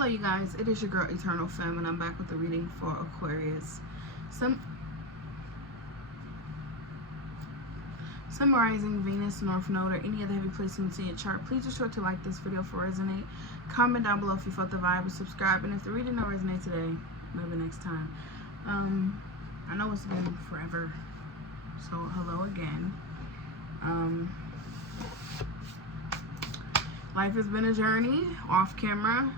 Hello you guys, it is your girl Eternal Femme and I'm back with the reading for Aquarius. Summarizing Venus, North Node, or any other heavy placements in your chart. Please be sure to like this video for resonate. Comment down below if you felt the vibe, and subscribe. And if the reading don't resonate today, maybe next time. I know it's been forever, so hello again. Life has been a journey off camera.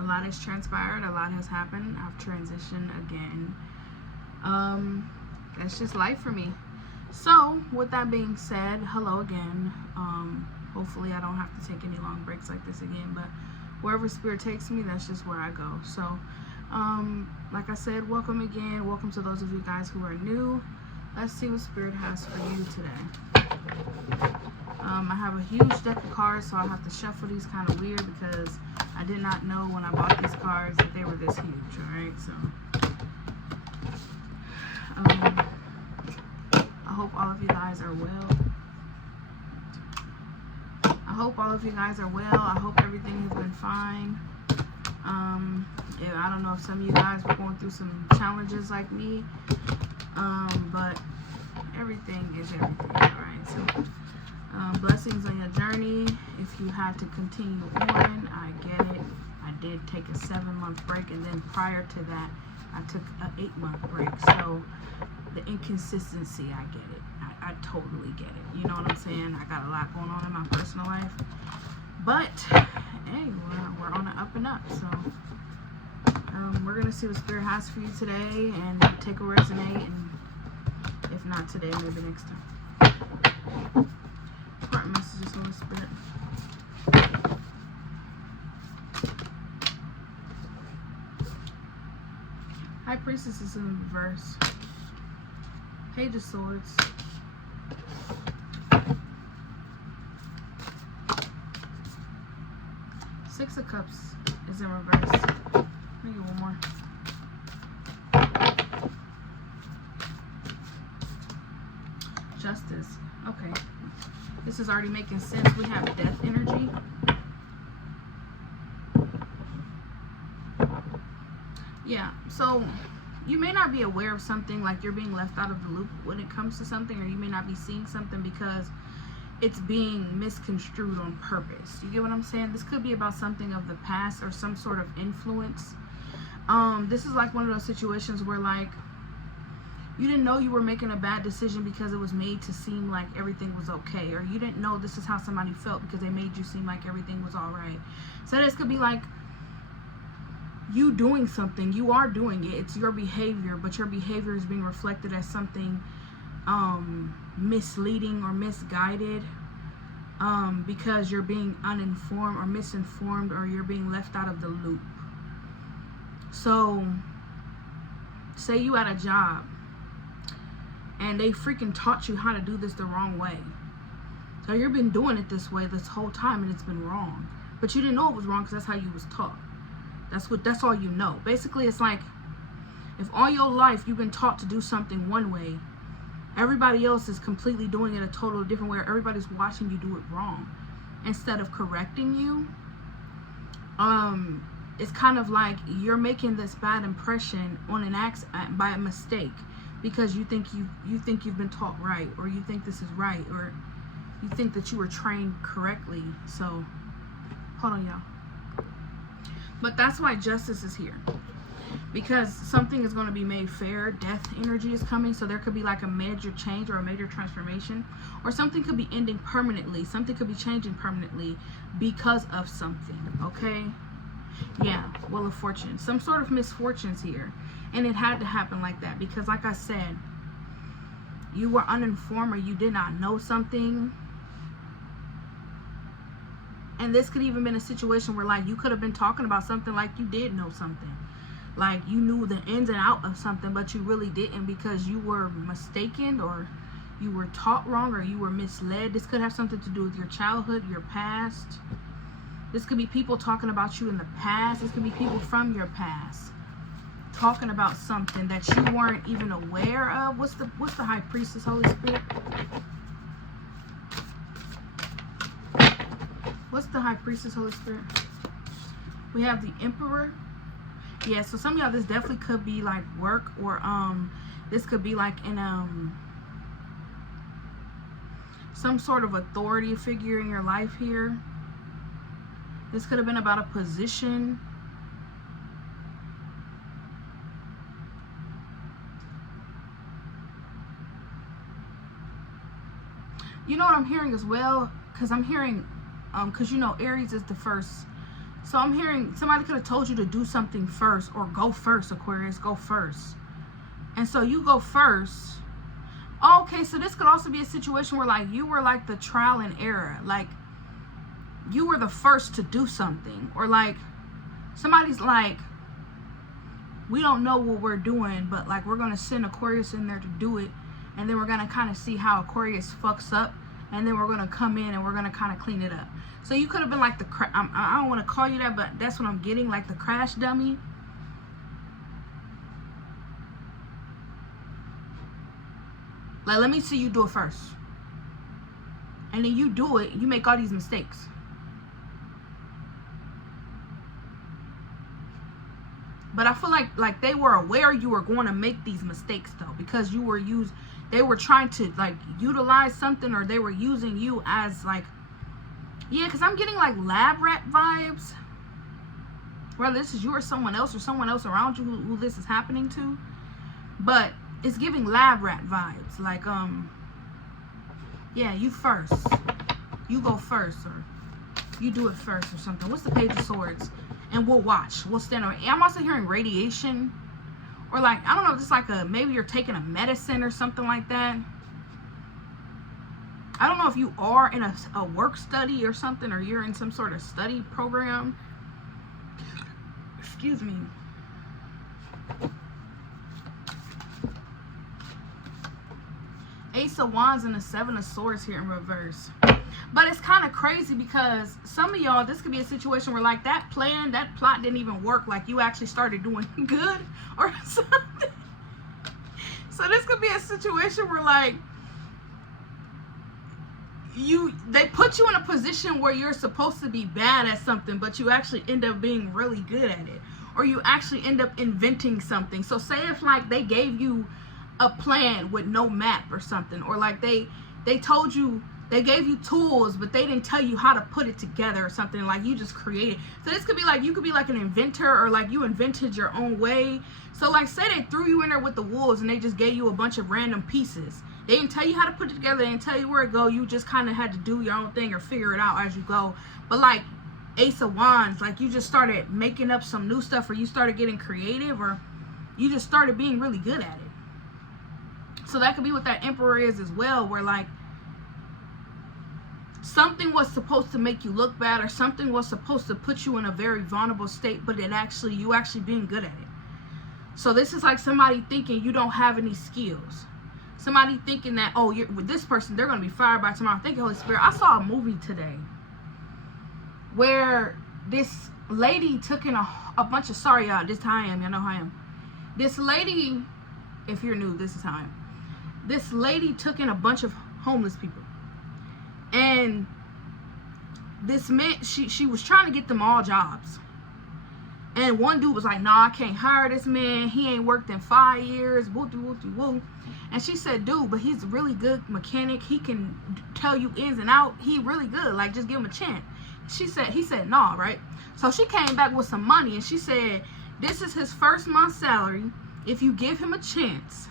A lot has transpired, a lot has happened. I've transitioned again. That's just life for me. So with that being said, hello again. Hopefully I don't have to take any long breaks like this again, but wherever spirit takes me, that's just where I go. So like I said, welcome again. Welcome to those of you guys who are new. Let's see what spirit has for you today. I have a huge deck of cards, so I'll have to shuffle these kind of weird because I did not know when I bought these cards that they were this huge. Alright, so I hope all of you guys are well. I hope all of you guys are well. I hope everything has been fine. I don't know if some of you guys were going through some challenges like me, but everything is everything. Alright, so blessings on your journey. If you had to continue on, I get it. I did take a 7-month break, and then prior to that I took an 8-month break. So the inconsistency, I get it. I totally get it. You know what I'm saying? I got a lot going on in my personal life, but hey, we're on an up and up. So we're gonna see what spirit has for you today, and take a resonate, and if not today, maybe next time. Part messages on the spirit. High Priestess is in reverse. Page of Swords. Six of Cups is in reverse. Let me get one more. Justice. Okay. This is already making sense. We have death energy. Yeah, so you may not be aware of something, like you're being left out of the loop when it comes to something, or you may not be seeing something because it's being misconstrued on purpose. You get what I'm saying? This could be about something of the past or some sort of influence. This is like one of those situations where, like, you didn't know you were making a bad decision because it was made to seem like everything was okay, or you didn't know this is how somebody felt because they made you seem like everything was all right. So this could be like you doing something. You are doing it. It's your behavior, but your behavior is being reflected as something misleading or misguided, because you're being uninformed or misinformed, or you're being left out of the loop. So say you at a job and they freaking taught you how to do this the wrong way. So you've been doing it this way this whole time, and it's been wrong. But you didn't know it was wrong because that's how you was taught. That's all you know. Basically, it's like if all your life you've been taught to do something one way, everybody else is completely doing it a totally different way, or everybody's watching you do it wrong. Instead of correcting you, it's kind of like you're making this bad impression on an accident by a mistake, because you think you've been taught right, or you think this is right, or you think that you were trained correctly. So hold on, y'all. But that's why justice is here, because something is going to be made fair. Death energy is coming, so there could be like a major change or a major transformation, or something could be ending permanently. Something could be changing permanently because of something. Okay, yeah, Wheel of Fortune, some sort of misfortunes here. And it had to happen like that because, like I said, you were uninformed, or you did not know something. And this could even been a situation where, like, you could have been talking about something like you did know something. Like you knew the ins and out of something, but you really didn't, because you were mistaken, or you were taught wrong, or you were misled. This could have something to do with your childhood, your past. This could be people talking about you in the past. This could be people from your past talking about something that you weren't even aware of. What's the High Priestess, Holy Spirit? What's the High Priestess, Holy Spirit? We have the Emperor. Yeah, so some of y'all, this definitely could be like work, or this could be like in some sort of authority figure in your life here. This could have been about a position. You know what I'm hearing as well? Because I'm hearing, because you know Aries is the first. So I'm hearing somebody could have told you to do something first, or go first, Aquarius, go first. And so you go first. Okay, so this could also be a situation where like you were like the trial and error. Like you were the first to do something. Or like somebody's like, we don't know what we're doing, but like we're going to send Aquarius in there to do it. And then we're going to kind of see how Aquarius fucks up. And then we're going to come in and we're going to kind of clean it up. So you could have been like the, I don't want to call you that, but that's what I'm getting, like the crash dummy. Like, let me see you do it first. And then you do it, you make all these mistakes. But I feel like they were aware you were going to make these mistakes though, because you were they were trying to like utilize something, or they were using you as like, yeah, because I'm getting like lab rat vibes. Whether this is you or someone else around you who this is happening to. But it's giving lab rat vibes. Like, yeah, you first. You go first, or you do it first or something. What's the Page of Swords? And we'll watch. We'll stand over. I'm also hearing radiation. Or like, I don't know, just like maybe you're taking a medicine or something like that. I don't know if you are in a work study or something, or you're in some sort of study program. Excuse me. Ace of Wands and the Seven of Swords here in reverse. But it's kind of crazy because some of y'all, this could be a situation where like that plot didn't even work. Like you actually started doing good or something. So this could be a situation where like they put you in a position where you're supposed to be bad at something, but you actually end up being really good at it. Or you actually end up inventing something. So say if like they gave you a plan with no map or something, or like they told you, they gave you tools, but they didn't tell you how to put it together or something, like you just created. So this could be like, you could be like an inventor, or like you invented your own way. So like say they threw you in there with the wolves and they just gave you a bunch of random pieces. They didn't tell you how to put it together, they didn't tell you where to go, you just kind of had to do your own thing or figure it out as you go. But like Ace of Wands, like you just started making up some new stuff, or you started getting creative, or you just started being really good at it. So that could be what that Emperor is as well, where like something was supposed to make you look bad, or something was supposed to put you in a very vulnerable state, but you actually being good at it. So this is like somebody thinking you don't have any skills. Somebody thinking that, oh, you're with this person, they're going to be fired by tomorrow. Thank you, Holy Spirit. I saw a movie today where this lady took in a bunch of, sorry y'all, this is how I am, y'all know how I am. This lady, if you're new, this is how I am. This lady took in a bunch of homeless people. And this man, she was trying to get them all jobs. And one dude was like, nah, I can't hire this man. He ain't worked in 5 years. Woo. And she said, dude, but he's a really good mechanic. He can tell you ins and out. He really good. Like, just give him a chance. He said, nah, right? So she came back with some money, and she said, this is his first month's salary. If you give him a chance,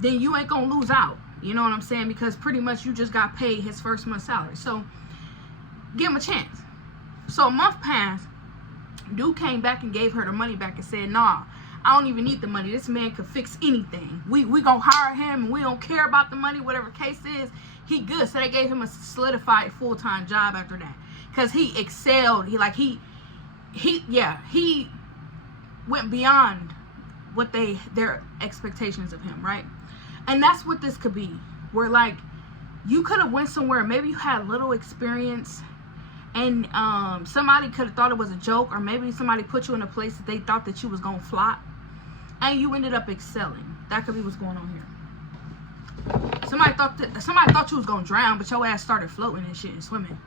then you ain't gonna lose out. You know what I'm saying? Because pretty much you just got paid his first month's salary. So give him a chance. So a month passed. Dude came back and gave her the money back and said, nah, I don't even need the money. This man could fix anything. We gonna hire him, and we don't care about the money, whatever case is. He good. So they gave him a solidified full-time job after that. Because he excelled. He went beyond what their expectations of him, right? And that's what this could be. Where like you could have went somewhere, maybe you had little experience, and somebody could have thought it was a joke, or maybe somebody put you in a place that they thought that you was gonna flop, and you ended up excelling. That could be what's going on here. Somebody thought you was gonna drown, but your ass started floating and shit and swimming.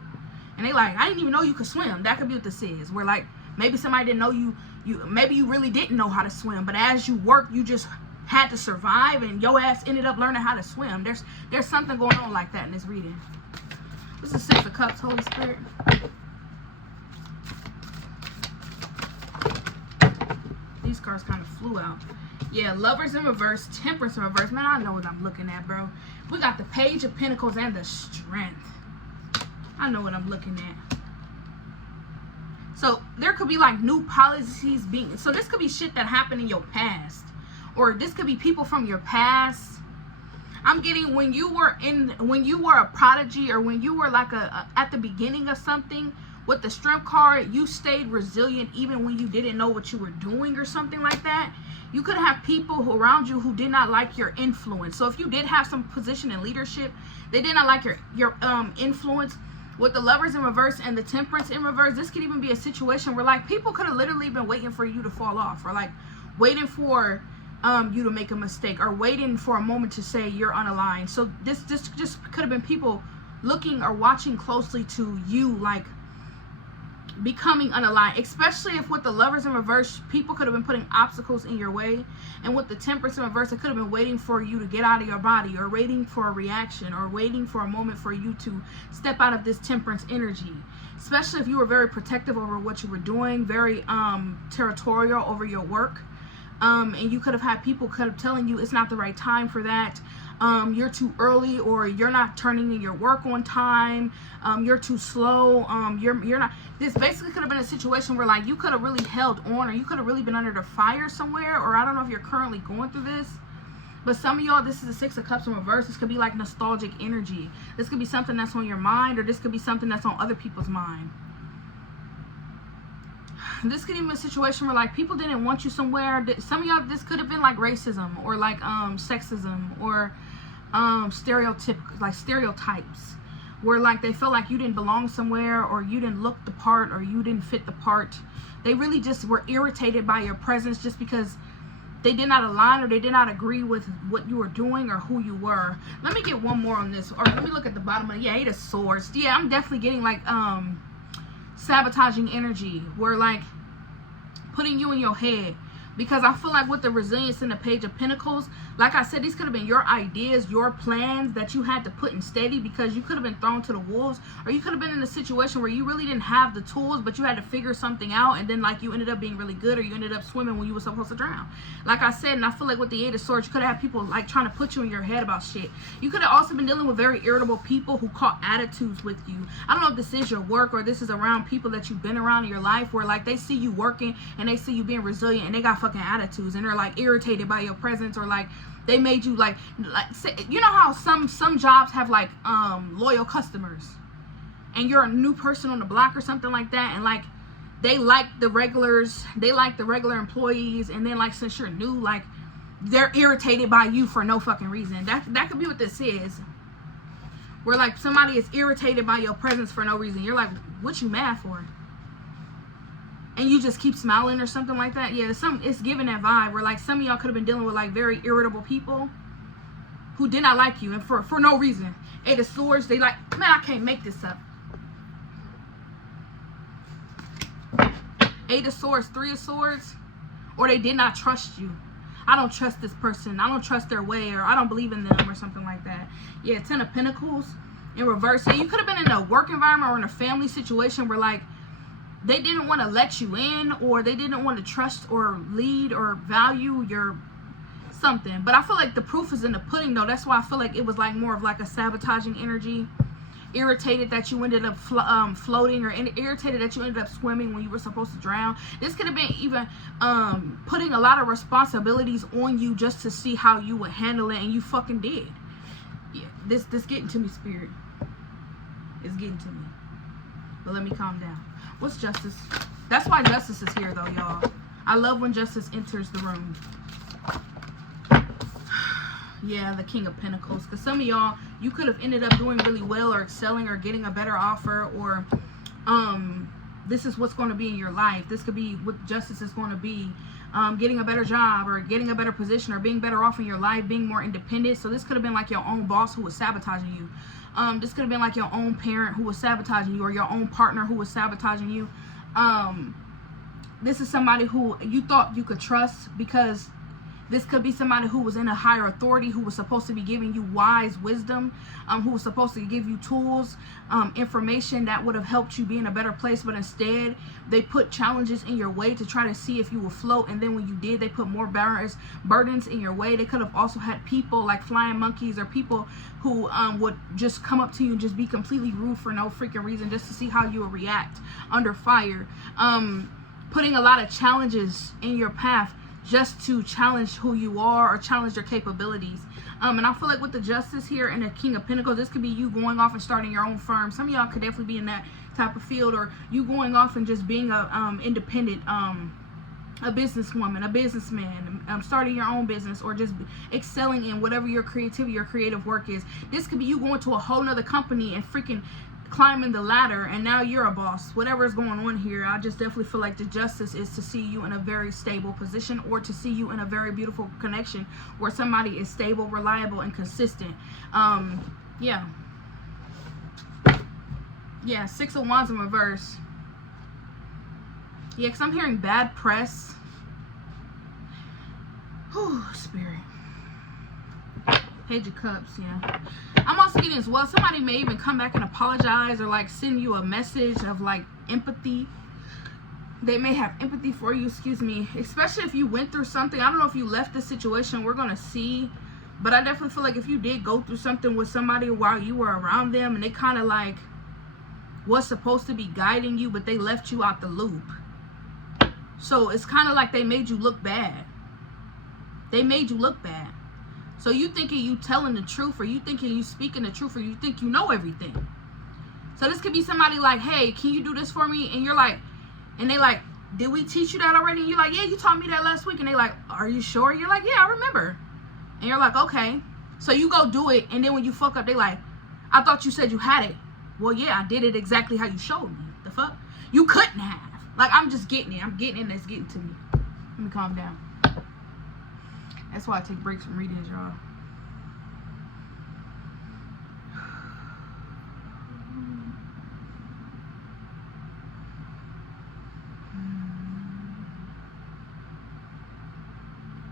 And they like, I didn't even know you could swim. That could be what this is. Where like Maybe somebody didn't know maybe you really didn't know how to swim, but as you worked, you just had to survive, and your ass ended up learning how to swim. There's something going on like that in this reading. This is Six of Cups, Holy Spirit. These cards kind of flew out. Yeah, Lovers in reverse, Temperance in reverse. Man, I know what I'm looking at, bro. We got the Page of Pentacles and the Strength. I know what I'm looking at. So there could be like new policies being, so this could be shit that happened in your past, or this could be people from your past. I'm getting when you were a prodigy, or when you were like at the beginning of something. With the Strength card, you stayed resilient even when you didn't know what you were doing or something like that. You could have people around you who did not like your influence. So if you did have some position in leadership, they did not like your influence. With the Lovers in reverse and the Temperance in reverse, this could even be a situation where like people could have literally been waiting for you to fall off, or like waiting for you to make a mistake, or waiting for a moment to say you're unaligned. So this just could have been people looking or watching closely to you, like becoming unaligned. Especially if with the Lovers in reverse, people could have been putting obstacles in your way, and with the Temperance in reverse, it could have been waiting for you to get out of your body, or waiting for a reaction, or waiting for a moment for you to step out of this Temperance energy. Especially if you were very protective over what you were doing, very territorial over your work, and you could have had people kind of telling you it's not the right time for that. You're too early, or you're not turning in your work on time, you're too slow, you're not. This basically could have been a situation where like you could have really held on, or you could have really been under the fire somewhere, or I don't know if you're currently going through this, but some of y'all, this is the Six of Cups in reverse. This could be like nostalgic energy. This could be something that's on your mind, or this could be something that's on other people's mind. This could even be a situation where like people didn't want you somewhere. Some of y'all, this could have been like racism, or like sexism, or stereotypes, where like they felt like you didn't belong somewhere, or you didn't look the part, or you didn't fit the part. They really just were irritated by your presence just because they did not align, or they did not agree with what you were doing or who you were. Let me get one more on this, or let me look at the bottom of it. Yeah, Eight of Swords. Yeah, I'm definitely getting like sabotaging energy, where like putting you in your head. Because I feel like with the Resilience and the Page of Pentacles, like I said, these could have been your ideas, your plans that you had to put in steady, because you could have been thrown to the wolves, or you could have been in a situation where you really didn't have the tools, but you had to figure something out, and then like you ended up being really good, or you ended up swimming when you were supposed to drown. Like I said, and I feel like with the Eight of Swords, you could have people like trying to put you in your head about shit. You could have also been dealing with very irritable people who caught attitudes with you. I don't know if this is your work, or this is around people that you've been around in your life, where like they see you working and they see you being resilient, and they got fucking attitudes, and they're like irritated by your presence, or like they made you like say, you know how some jobs have like loyal customers, and you're a new person on the block or something like that, and like they like the regular employees, and then like since you're new, like they're irritated by you for no fucking reason. That could be what this is, where like somebody is irritated by your presence for no reason. You're like, what you mad for? And you just keep smiling or something like that. Yeah, it's giving that vibe where like some of y'all could have been dealing with like very irritable people who did not like you, and for no reason. Eight of Swords, they like, man, I can't make this up. Eight of Swords, Three of Swords, or they did not trust you. I don't trust this person, I don't trust their way, or I don't believe in them, or something like that. Yeah, Ten of Pentacles in reverse. Yeah, you could have been in a work environment or in a family situation where like they didn't want to let you in, or they didn't want to trust or lead or value your something. But I feel like the proof is in the pudding though. That's why I feel like it was like more of like a sabotaging energy. Irritated that you ended up floating, or irritated that you ended up swimming when you were supposed to drown. This could have been even putting a lot of responsibilities on you just to see how you would handle it, and you fucking did. Yeah, this getting to me, Spirit. It's getting to me. But let me calm down. What's Justice? That's why Justice is here though, y'all. I love when Justice enters the room. Yeah, the King of Pentacles. Because some of y'all, you could have ended up doing really well, or excelling, or getting a better offer, or this is what's going to be in your life. This could be what Justice is going to be. Getting a better job, or getting a better position, or being better off in your life, being more independent. So this could have been like your own boss who was sabotaging you. This could have been like your own parent who was sabotaging you, or your own partner who was sabotaging you. this is somebody who you thought you could trust, because this could be somebody who was in a higher authority, who was supposed to be giving you wise wisdom, who was supposed to give you tools, information that would have helped you be in a better place. But instead, they put challenges in your way to try to see if you will float. And then when you did, they put more burdens in your way. They could have also had people like flying monkeys, or people who would just come up to you and just be completely rude for no freaking reason, just to see how you would react under fire. Putting a lot of challenges in your path just to challenge who you are or challenge your capabilities. And I feel like with the Justice here and the King of Pentacles, this could be you going off and starting your own firm. Some of y'all could definitely be in that type of field, or you going off and just being a independent, a businesswoman, a businessman, starting your own business, or just excelling in whatever your creativity or creative work is. This could be you going to a whole nother company and freaking climbing the ladder, and now you're a boss. Whatever is going on here, I just definitely feel like the Justice is to see you in a very stable position, or to see you in a very beautiful connection where somebody is stable, reliable, and consistent. Yeah, 6 of Wands in reverse. Yeah, because I'm hearing bad press. Whew, Spirit. Page of Cups, yeah. I'm also getting as well, somebody may even come back and apologize, or like send you a message of like empathy. They may have empathy for you, excuse me, especially if you went through something. I don't know if you left the situation, we're gonna see, but I definitely feel like if you did go through something with somebody while you were around them, and they kind of like was supposed to be guiding you, but they left you out the loop. So it's kind of like they made you look bad. They made you look bad. So you thinking you telling the truth, or you thinking you speaking the truth, or you think you know everything. So this could be somebody like, hey, can you do this for me? And you're like, and they like, did we teach you that already? And you're like, yeah, you taught me that last week. And they like, are you sure? You're like, yeah, I remember. And you're like, okay. So you go do it, and then when you fuck up, they like, I thought you said you had it. Well, yeah, I did it exactly how you showed me. The fuck? You couldn't have. Like, I'm just getting it. I'm getting it, and it's getting to me. Let me calm down. That's why I take breaks from readings, y'all.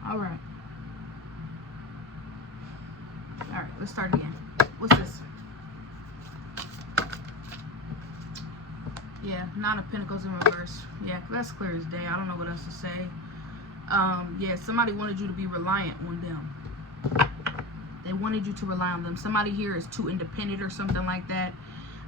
Alright, let's start again. What's this? Yeah, 9 of Pentacles in reverse. Yeah, that's clear as day. I don't know what else to say. Yeah, somebody wanted you to be reliant on them. They wanted you to rely on them. Somebody here is too independent or something like that.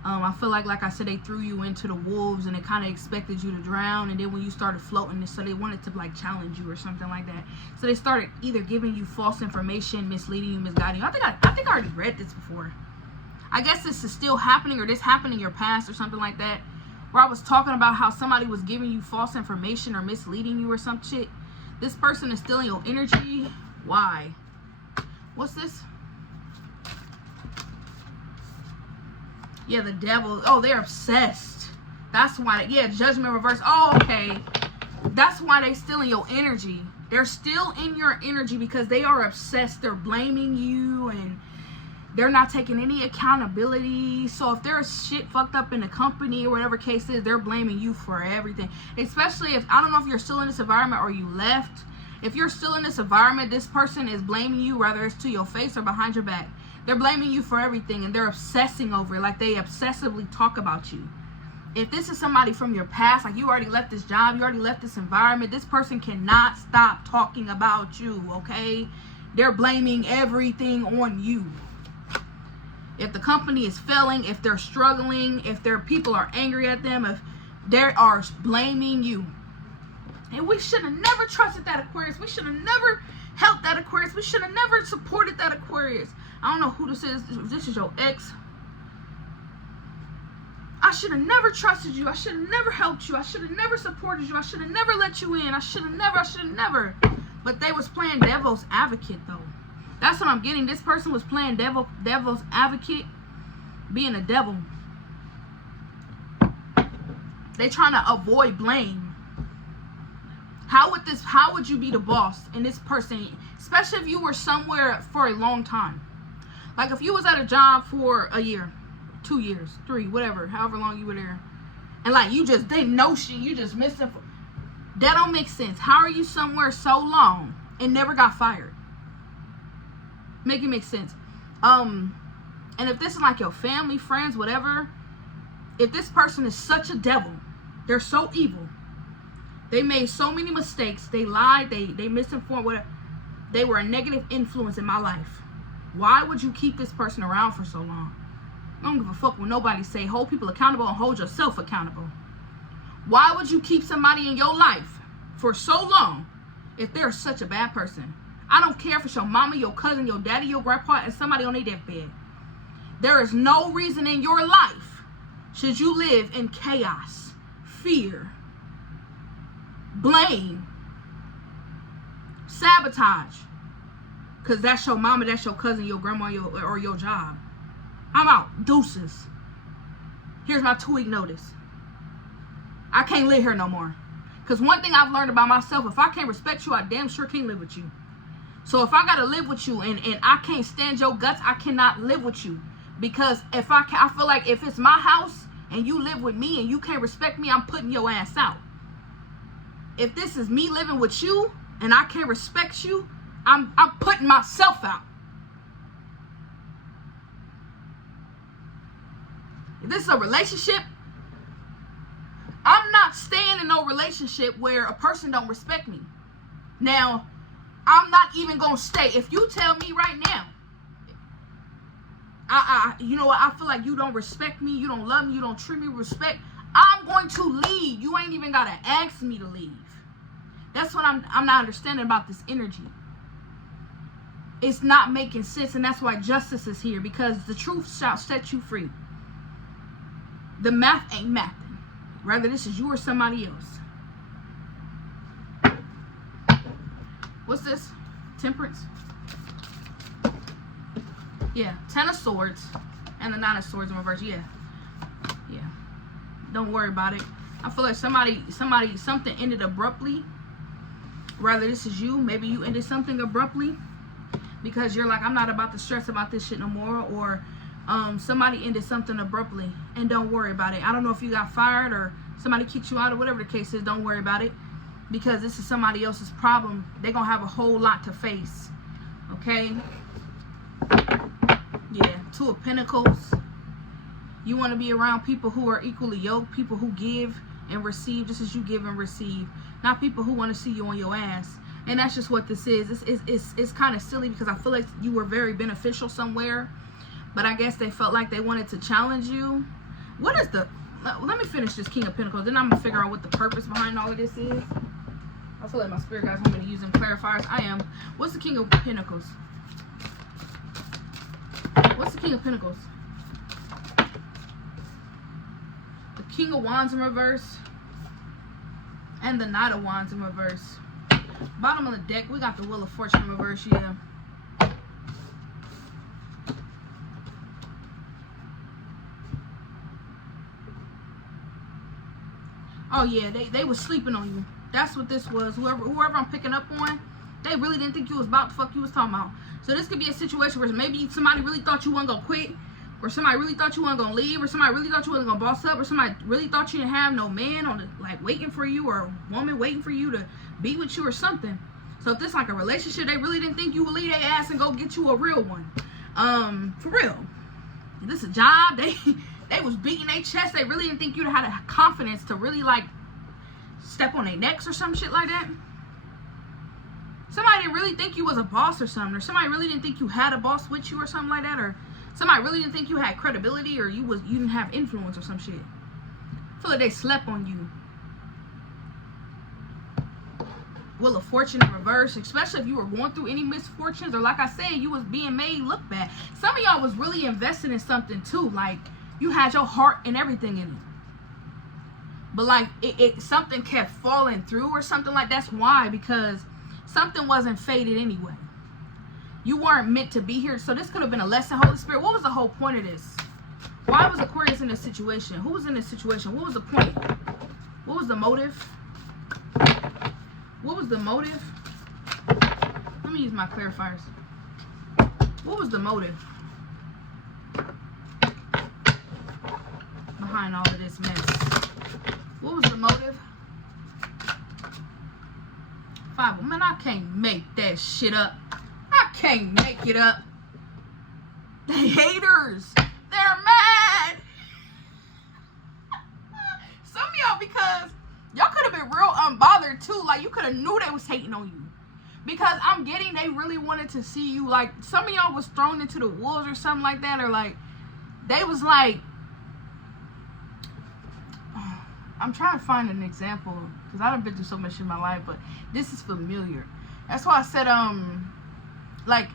I feel like I said, they threw you into the wolves, and they kind of expected you to drown, and then when you started floating, so they wanted to like challenge you or something like that. So they started either giving you false information, misleading you, misguiding you. I think I already read this before. I guess this is still happening, or this happened in your past or something like that, where I was talking about how somebody was giving you false information or misleading you or some shit. This person is stealing your energy. Why? What's this? Yeah, the devil. Oh, they're obsessed. That's why. Yeah, Judgment reverse. Oh, okay. That's why they stealing your energy. They're still in your energy because they are obsessed. They're blaming you, and they're not taking any accountability. So if there's shit fucked up in the company or whatever case is, they're blaming you for everything. Especially if, I don't know if you're still in this environment or you left. If you're still in this environment, this person is blaming you, whether it's to your face or behind your back. They're blaming you for everything, and they're obsessing over it. Like, they obsessively talk about you. If this is somebody from your past, like you already left this job, you already left this environment, this person cannot stop talking about you, okay? They're blaming everything on you. If the company is failing, if they're struggling, if their people are angry at them, if they are blaming you. And we should have never trusted that Aquarius. We should have never helped that Aquarius. We should have never supported that Aquarius. I don't know who this is. If this is your ex. I should have never trusted you. I should have never helped you. I should have never supported you. I should have never let you in. I should have never. But they was playing devil's advocate, though. That's what I'm getting. This person was playing devil's advocate, being a devil. They trying to avoid blame. How would you be the boss and this person, especially if you were somewhere for a long time? Like if you was at a job for a year, 2 years, 3, whatever, however long you were there, and like they know shit, you just missing. That don't make sense. How are you somewhere so long and never got fired? Make it make sense. And if this is like your family, friends, whatever, if this person is such a devil, they're so evil, they made so many mistakes, they lied, they misinformed, whatever, they were a negative influence in my life, why would you keep this person around for so long? I don't give a fuck what nobody say. Hold people accountable and hold yourself accountable. Why would you keep somebody in your life for so long if they're such a bad person? I don't care if it's your mama, your cousin, your daddy, your grandpa, and somebody on their deathbed. There is no reason in your life should you live in chaos, fear, blame, sabotage, because that's your mama, that's your cousin, your grandma, or your job. I'm out. Deuces. Here's my 2-week notice. I can't live here no more. Because one thing I've learned about myself, if I can't respect you, I damn sure can't live with you. So if I got to live with you and I can't stand your guts, I cannot live with you. Because if I feel like if it's my house and you live with me and you can't respect me, I'm putting your ass out. If this is me living with you and I can't respect you, I'm putting myself out. If this is a relationship, I'm not staying in no relationship where a person don't respect me. Now, I'm not even going to stay. If you tell me right now, you know what, I feel like you don't respect me, you don't love me, you don't treat me with respect, I'm going to leave. You ain't even got to ask me to leave. That's what I'm not understanding about this energy. It's not making sense, and that's why justice is here, because the truth shall set you free. The math ain't mathing. Whether this is you or somebody else. What's this? Temperance? Yeah. 10 of Swords. And the 9 of Swords in reverse. Yeah. Yeah. Don't worry about it. I feel like something ended abruptly. Whether this is you. Maybe you ended something abruptly. Because you're like, I'm not about to stress about this shit no more. Or somebody ended something abruptly, and don't worry about it. I don't know if you got fired or somebody kicked you out or whatever the case is. Don't worry about it, because this is somebody else's problem. They're gonna have a whole lot to face. Okay. Yeah. 2 of Pentacles. You want to be around people who are equally yoked, people who give and receive just as you give and receive, not people who want to see you on your ass. And that's just what this is. It's kind of silly, because I feel like you were very beneficial somewhere, but I guess they felt like they wanted to challenge you. What is the... Let me finish this King of Pentacles. Then I'm going to figure out what the purpose behind all of this is. I feel like my spirit guys want me to use them clarifiers. I am. What's the King of Pentacles? What's the King of Pentacles? The King of Wands in reverse. And the Knight of Wands in reverse. Bottom of the deck, we got the Wheel of Fortune in reverse. Yeah. Oh yeah, they was sleeping on you. That's what this was. Whoever I'm picking up on, they really didn't think you was about the fuck you was talking about. So this could be a situation where maybe somebody really thought you weren't gonna quit, or somebody really thought you weren't gonna leave, or somebody really thought you wasn't gonna boss up, or somebody really thought you didn't have no man on the, like, waiting for you, or a woman waiting for you to be with you or something. So if this like a relationship, they really didn't think you would leave their ass and go get you a real one. For real. If this a job, they was beating their chest. They really didn't think you'd have the confidence to really like step on their necks or some shit like that. Somebody didn't really think you was a boss or something, or somebody really didn't think you had a boss with you or something like that, or somebody really didn't think you had credibility, or you didn't have influence or some shit. I feel like they slept on you. Wheel of Fortune in reverse, especially if you were going through any misfortunes, or like I said, you was being made look bad. Some of y'all was really invested in something too, like you had your heart and everything in it, but like something kept falling through or something like that's why, because something wasn't fated anyway. You weren't meant to be here. So this could have been a lesson. Holy Spirit, what was the whole point of this? Why was Aquarius in this situation? Who was in this situation? What was the point? What was the motive? What was the motive? Let me use my clarifiers. What was the motive behind all of this mess? What was the motive? justifiable. Man, I can't make that shit up. I can't make it up. The haters, they're mad. Some of y'all, because y'all could have been real unbothered too. Like, you could have knew they was hating on you. Because I'm getting they really wanted to see you. Like, some of y'all was thrown into the wolves or something like that. Or like, they was like, I'm trying to find an example. Because I done been through so much in my life. But this is familiar. That's why I said, like,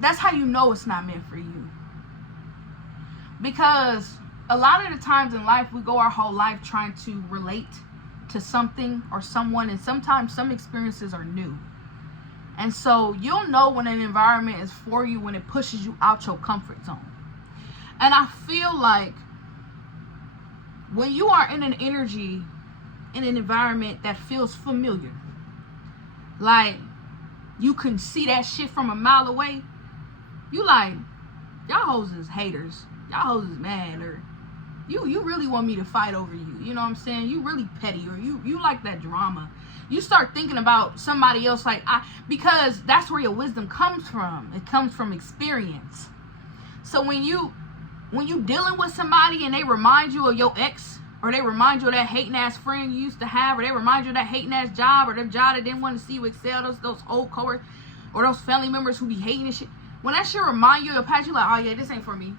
that's how you know it's not meant for you. Because a lot of the times in life, we go our whole life trying to relate to something or someone, and sometimes some experiences are new. And so you'll know when an environment is for you when it pushes you out your comfort zone. And I feel like when you are in an energy, in an environment that feels familiar, like you can see that shit from a mile away, you like, y'all hoes is haters, y'all hoes is mad, or you really want me to fight over you, you know what I'm saying? You really petty, or you like that drama. You start thinking about somebody else, like, because that's where your wisdom comes from. It comes from experience. So when you dealing with somebody and they remind you of your ex, or they remind you of that hating ass friend you used to have, or they remind you of that hating ass job, or the job that didn't want to see you excel, those old coworkers, or those family members who be hating and shit. When that shit remind you of your past, you like, oh yeah, this ain't for me.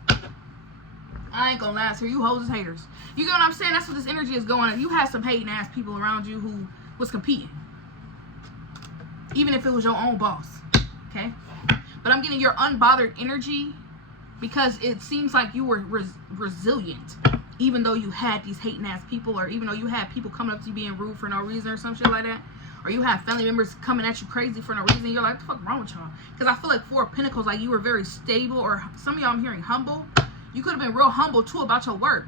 I ain't gonna last here. You hoes is haters. You get what I'm saying? That's what this energy is going on. You had some hating ass people around you who was competing. Even if it was your own boss. Okay? But I'm getting your unbothered energy because it seems like you were resilient. Even though you had these hating ass people, or even though you had people coming up to you being rude for no reason or some shit like that. Or you have family members coming at you crazy for no reason. You're like, what the fuck wrong with y'all? Because I feel like Four of Pentacles, like you were very stable, or some of y'all I'm hearing humble. You could have been real humble too about your work.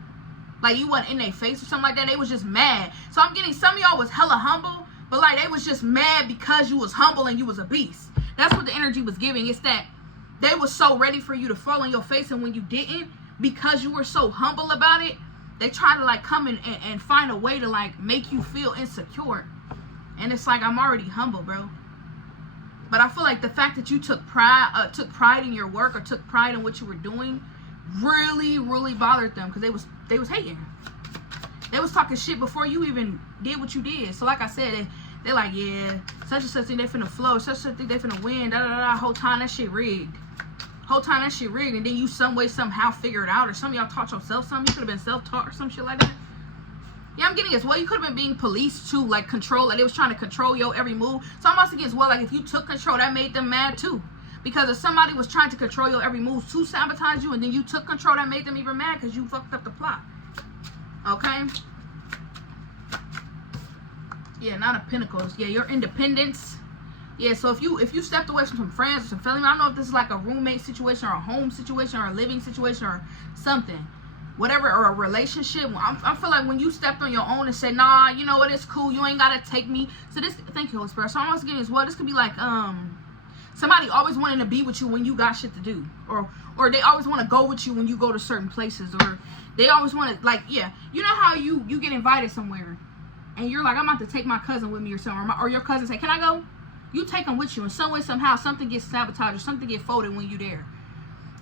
Like you wasn't in their face or something like that. They was just mad. So I'm getting some of y'all was hella humble, but like they was just mad because you was humble and you was a beast. That's what the energy was giving. It's that they was so ready for you to fall on your face, and when you didn't, because you were so humble about it, they try to like come in and find a way to like make you feel insecure. And it's like, I'm already humble, bro. But I feel like the fact that you took pride in your work, or took pride in what you were doing, really, really bothered them, because they was hating. They was talking shit before you even did what you did. So like I said, they're like, yeah, such and such think they finna flow, such and such think they finna win, da da da. Whole time that shit rigged. Whole time that shit rigged, and then you some way somehow figure it out, or some of y'all taught yourself something. You could have been self-taught or some shit like that. Yeah, I'm getting as well. You could have been being policed too, like control. Like they was trying to control your every move. So I'm also getting as well, like if you took control, that made them mad too. Because if somebody was trying to control your every move to sabotage you, and then you took control, that made them even mad because you fucked up the plot. Okay? Yeah, Nine of Pentacles. Yeah, your independence. Yeah, so if you stepped away from some friends or some family, I don't know if this is like a roommate situation, or a home situation, or a living situation, or something. Whatever, or a relationship. I feel like when you stepped on your own and said, nah, you know what, it's cool, you ain't gotta take me. So this, thank you, Holy Spirit. So I'm also getting as well, this could be like, somebody always wanting to be with you when you got shit to do, or they always want to go with you when you go to certain places, or they always want to, like, yeah, you know how you get invited somewhere and you're like, I'm about to take my cousin with me or something, or your cousin say, can I go? You take them with you, and some way somehow something gets sabotaged or something gets folded when you there,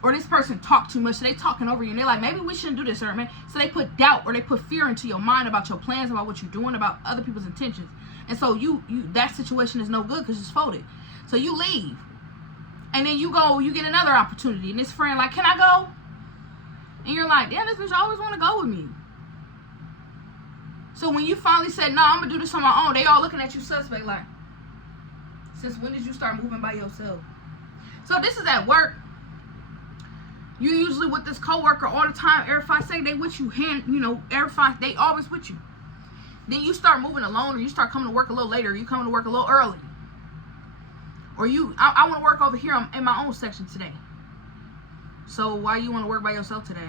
or this person talk too much, so they talking over you and they're like, maybe we shouldn't do this, or man, so they put doubt or they put fear into your mind about your plans, about what you're doing, about other people's intentions, and so you that situation is no good because it's folded. So you leave. And then you go, you get another opportunity. And this friend like, can I go? And you're like, yeah, this bitch always want to go with me. So when you finally said, no, I'm going to do this on my own, they all looking at you suspect like, since when did you start moving by yourself? So this is at work. You usually with this coworker all the time. Every 5 seconds, they with you. Every 5, they always with you. Then you start moving alone, or you start coming to work a little later, or you coming to work a little early. Or I want to work over here in my own section today. So why you want to work by yourself today?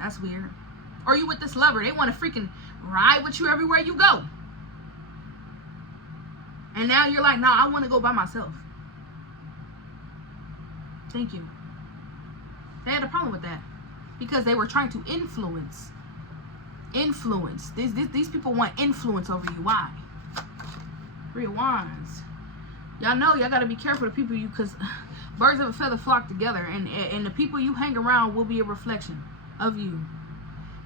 That's weird. Or you with this lover. They want to freaking ride with you everywhere you go. And now you're like, nah, I want to go by myself. Thank you. They had a problem with that. Because they were trying to influence Influence. These people want influence over you. Why? Three of Wands. Y'all know y'all gotta be careful of people because birds of a feather flock together, and the people you hang around will be a reflection of you.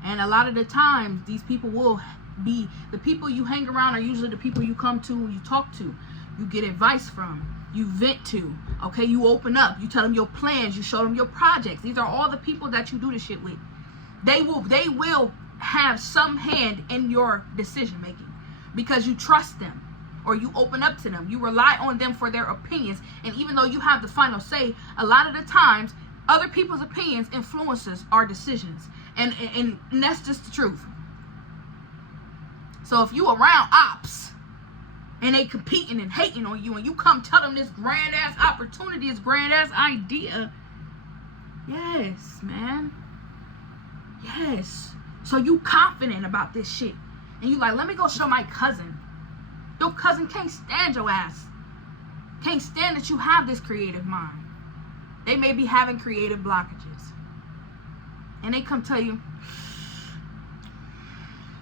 And a lot of the times, these people will be the people you hang around are usually the people you come to, you talk to, you get advice from, you vent to. Okay, you open up, you tell them your plans, you show them your projects. These are all the people that you do this shit with. They will have some hand in your decision making because you trust them, or you open up to them, you rely on them for their opinions. And even though you have the final say, a lot of the times other people's opinions influences our decisions, and that's just the truth. So if you around ops and they competing and hating on you, and you come tell them this grand ass opportunity, this grand ass idea, yes, man, yes. So you confident about this shit, and you like, let me go show my cousin. Your cousin can't stand your ass. Can't stand that you have this creative mind. They may be having creative blockages, and they come tell you,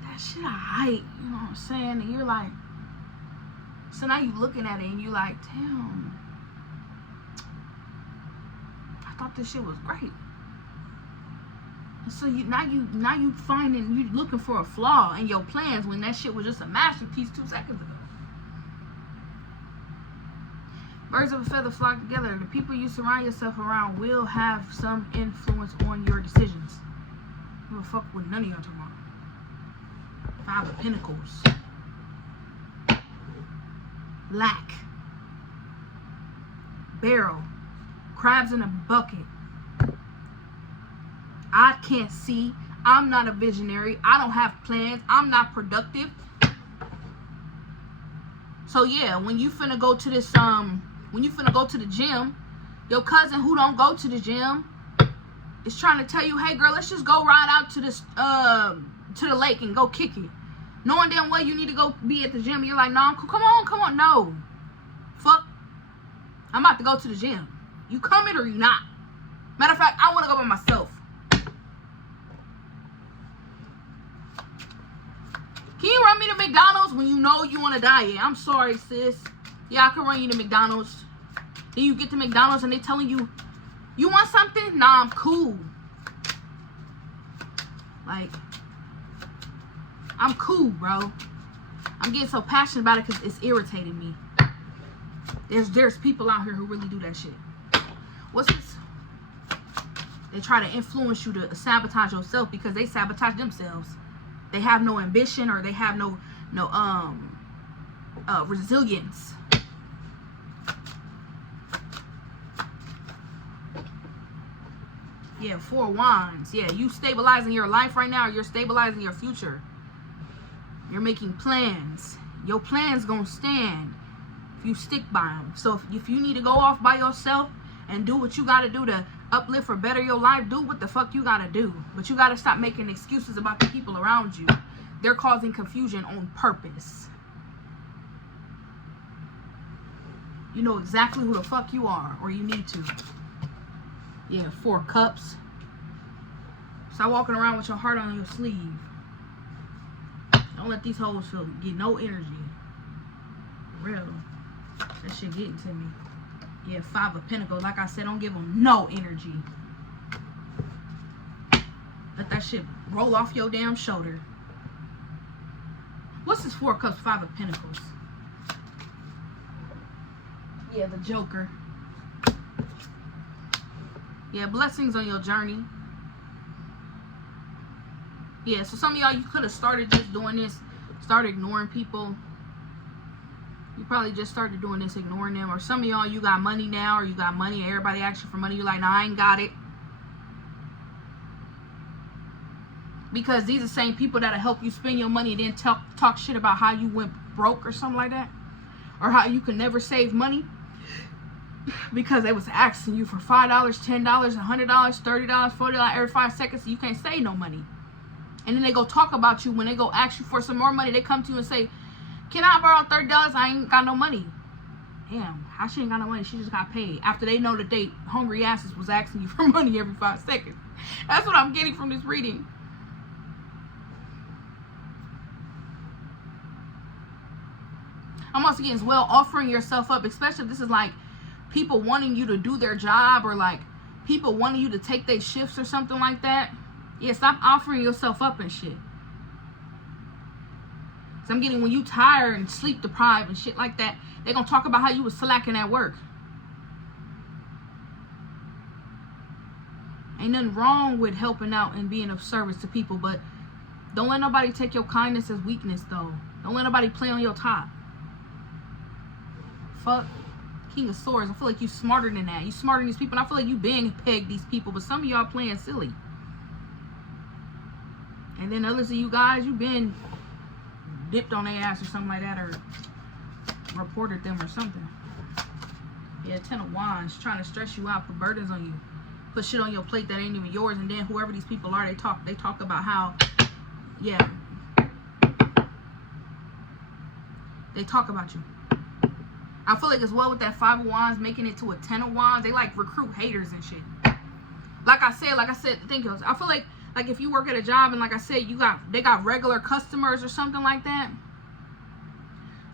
that shit I hate, you know what I'm saying? And you're like, so now you looking at it and you like, damn, I thought this shit was great. And so now you finding, you looking for a flaw in your plans when that shit was just a masterpiece 2 seconds ago. Birds of a feather flock together. The people you surround yourself around will have some influence on your decisions. You don't fuck with none of y'all tomorrow. 5 of Pentacles. Lack. Barrel. Crabs in a bucket. I can't see. I'm not a visionary. I don't have plans. I'm not productive. So yeah, when you finna go to this when you finna go to the gym, your cousin who don't go to the gym is trying to tell you, hey girl, let's just go ride out to this to the lake and go kick it. Knowing damn well you need to go be at the gym. You're like, no, come on, no. Fuck. I'm about to go to the gym. You coming or you not? Matter of fact, I want to go by myself. Can you run me to McDonald's when you know you on a diet? I'm sorry, sis. Yeah, I can run you to McDonald's. Then you get to McDonald's and they telling you, you want something? Nah, I'm cool. Like, I'm cool, bro. I'm getting so passionate about it because it's irritating me. There's people out here who really do that shit. What's this? They try to influence you to sabotage yourself because they sabotage themselves. They have no ambition, or they have no resilience. Yeah, 4 Wands. Yeah, you stabilizing your life right now, or you're stabilizing your future. You're making plans. Your plans gonna stand if you stick by them. So if you need to go off by yourself and do what you gotta do to uplift or better your life, do what the fuck you gotta do. But you gotta stop making excuses about the people around you. They're causing confusion on purpose. You know exactly who the fuck you are, or you need to. Yeah, 4 Cups. Stop walking around with your heart on your sleeve. Don't let these hoes get no energy. For real. That shit getting to me. Yeah, 5 of Pentacles. Like I said, don't give them no energy. Let that shit roll off your damn shoulder. What's this 4 Cups, 5 of Pentacles? Yeah, the Joker. Yeah, blessings on your journey. Yeah, so some of y'all, you could have started just doing this. Started ignoring people. You probably just started doing this, ignoring them. Or some of y'all, you got money now, or you got money, and everybody asks you for money. You're like, nah, I ain't got it. Because these are the same people that'll help you spend your money and then talk shit about how you went broke or something like that. Or how you can never save money. Because they was asking you for $5, $10, $100, $30, $40 every 5 seconds. So you can't save no money. And then they go talk about you when they go ask you for some more money. They come to you and say, can I borrow $30? I ain't got no money. Damn, how she ain't got no money? She just got paid. After they know that they hungry asses was asking you for money every 5 seconds. That's what I'm getting from this reading. I'm also getting as well offering yourself up, especially if this is like people wanting you to do their job, or like people wanting you to take their shifts or something like that. Yeah, stop offering yourself up and shit. So I'm getting when you tired and sleep deprived and shit like that, they're gonna talk about how you was slacking at work. Ain't nothing wrong with helping out and being of service to people, but don't let nobody take your kindness as weakness, though. Don't let nobody play on your top. Fuck. King of Swords. I feel like you smarter than that. You smarter than these people. And I feel like you been pegged these people, but some of y'all playing silly. And then others of you guys, you been dipped on their ass or something like that, or reported them or something. Yeah, 10 of Wands, trying to stress you out, put burdens on you, put shit on your plate that ain't even yours. And then whoever these people are, they talk about how, yeah, they talk about you. I feel like as well with that 5 of Wands making it to a 10 of Wands, they like recruit haters and shit. Like I said, thank you. I feel like if you work at a job and like I said, they got regular customers or something like that.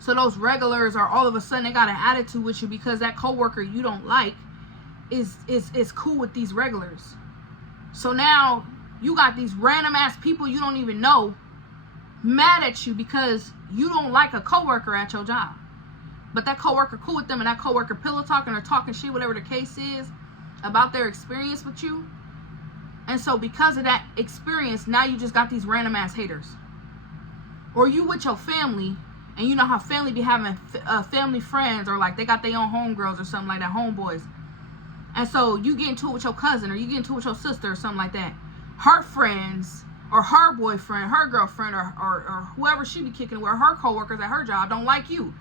So those regulars are all of a sudden they got an attitude with you because that coworker you don't like is cool with these regulars. So now you got these random ass people you don't even know mad at you because you don't like a coworker at your job. But that coworker cool with them, and that coworker pillow talking or talking shit, whatever the case is, about their experience with you. And so because of that experience, now you just got these random ass haters. Or you with your family, and you know how family be having family friends, or like they got their own homegirls or something like that, homeboys. And so you get into it with your cousin, or you get into it with your sister or something like that. Her friends, or her boyfriend, her girlfriend, or whoever she be kicking with, her coworkers at her job don't like you.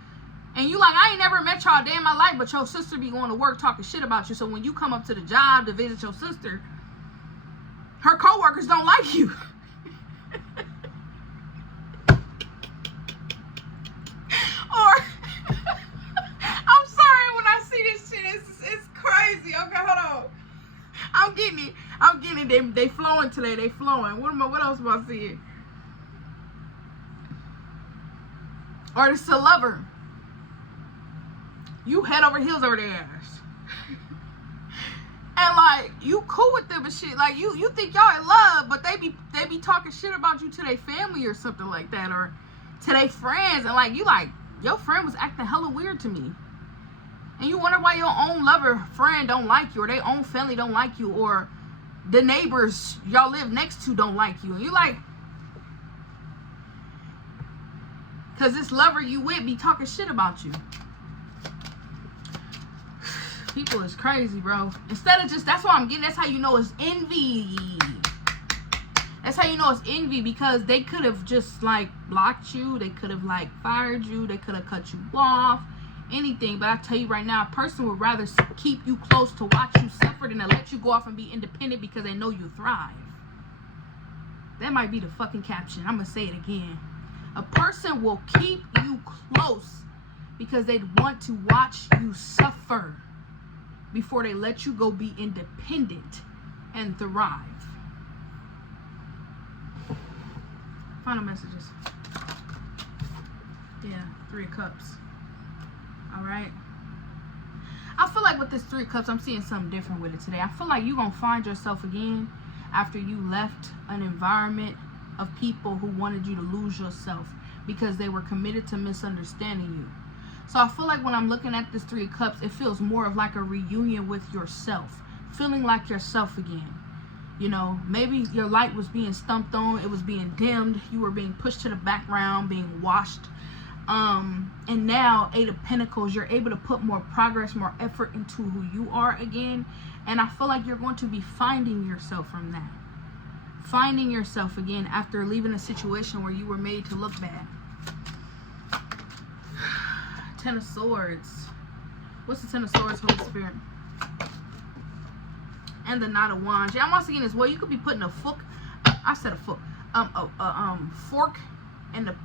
And you like, I ain't never met y'all a day in my life, but your sister be going to work talking shit about you. So when you come up to the job to visit your sister, her coworkers don't like you. Or, I'm sorry when I see this shit, it's crazy. Okay, hold on. I'm getting it. They flowing today. They flowing. What else am I seeing? Or it's a lover. You head over heels over their ass. And like you cool with them and shit. Like you think y'all in love, but they be talking shit about you to their family or something like that, or to their friends, and like you like your friend was acting hella weird to me. And you wonder why your own lover friend don't like you, or their own family don't like you, or the neighbors y'all live next to don't like you. And you like, cause this lover you with be talking shit about you. People is crazy, bro. Instead of just, that's why I'm getting, that's how you know it's envy. That's how you know it's envy, because they could have just like blocked you. They could have like fired you. They could have cut you off. Anything. But I tell you right now, a person would rather keep you close to watch you suffer than to let you go off and be independent because they know you thrive. That might be the fucking caption. I'm going to say it again. A person will keep you close because they'd want to watch you suffer before they let you go be independent and thrive. Final messages. Yeah, 3 of Cups. Alright. I feel like with this 3 of Cups, I'm seeing something different with it today. I feel like you're going to find yourself again after you left an environment of people who wanted you to lose yourself because they were committed to misunderstanding you. So I feel like when I'm looking at this 3 of Cups, it feels more of like a reunion with yourself. Feeling like yourself again. You know, maybe your light was being stumped on. It was being dimmed. You were being pushed to the background, being washed. And now, 8 of Pentacles, you're able to put more progress, more effort into who you are again. And I feel like you're going to be finding yourself from that. Finding yourself again after leaving a situation where you were made to look bad. 10 of Swords. What's the 10 of Swords, Holy Spirit? And the Knight of Wands. Yeah, I'm also getting as well. You could be putting a fork. I said a fork. Fork and a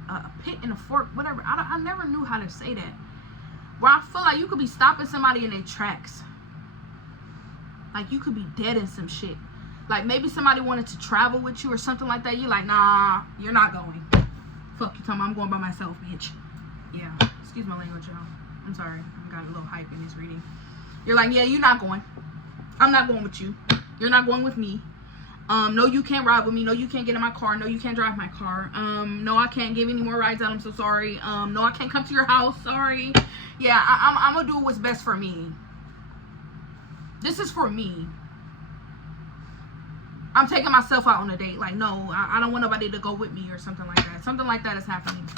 pit and a fork. Whatever. I never knew how to say that. Where I feel like you could be stopping somebody in their tracks. Like you could be dead in some shit. Like maybe somebody wanted to travel with you or something like that. You're like, nah, you're not going. Fuck you, talking about I'm going by myself, bitch. Yeah, excuse my language, y'all. I'm sorry. I got a little hype in this reading. You're like, yeah, you're not going. I'm not going with you. You're not going with me. No, you can't ride with me. No, you can't get in my car. No, you can't drive my car. No, I can't give any more rides out. I'm so sorry. No, I can't come to your house. Sorry. Yeah, I'm gonna do what's best for me. This is for me. I'm taking myself out on a date. Like, no, I don't want nobody to go with me or something like that. Something like that is happening.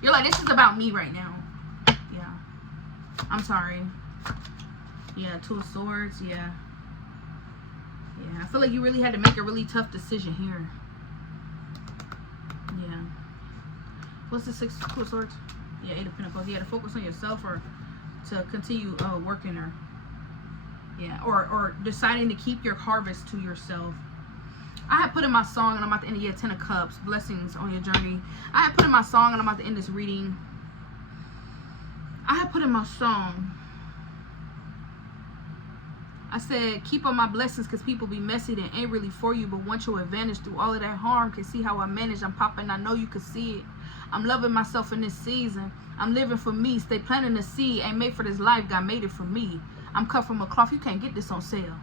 You're like, this is about me right now. Yeah. I'm sorry. Yeah, 2 of Swords. Yeah. Yeah, I feel like you really had to make a really tough decision here. Yeah. What's the 2 of Swords? Yeah, 8 of Pentacles. Yeah, to focus on yourself or to continue working or yeah, or deciding to keep your harvest to yourself. I had put in my song, and I'm about to end it. 10 of Cups. Blessings on your journey. I had put in my song, and I'm about to end this reading. I had put in my song. I said, keep on my blessings because people be messy and ain't really for you. But want your advantage through all of that harm. Can see how I manage. I'm popping. I know you can see it. I'm loving myself in this season. I'm living for me. Stay planting the seed. Ain't made for this life. God made it for me. I'm cut from a cloth. You can't get this on sale.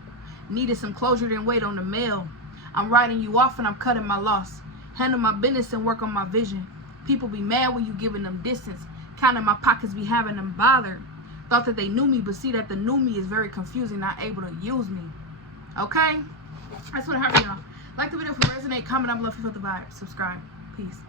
Needed some closure, then wait on the mail. I'm writing you off and I'm cutting my loss. Handle my business and work on my vision. People be mad when you giving them distance. Counting my pockets be having them bothered. Thought that they knew me, but see that the new me is very confusing, not able to use me. Okay? That's what I have for y'all. Like the video if you resonate, comment down below if you felt the vibe. Subscribe. Peace.